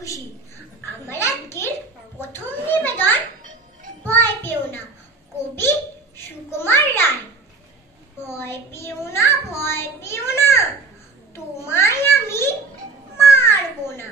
খুশি। আমার আজকের প্রথম নিবেদন ভয় পেও না, কবি সুকুমার রায়। ভয় পেও না, ভয় পেও না, তোমায় আমি মারবো না।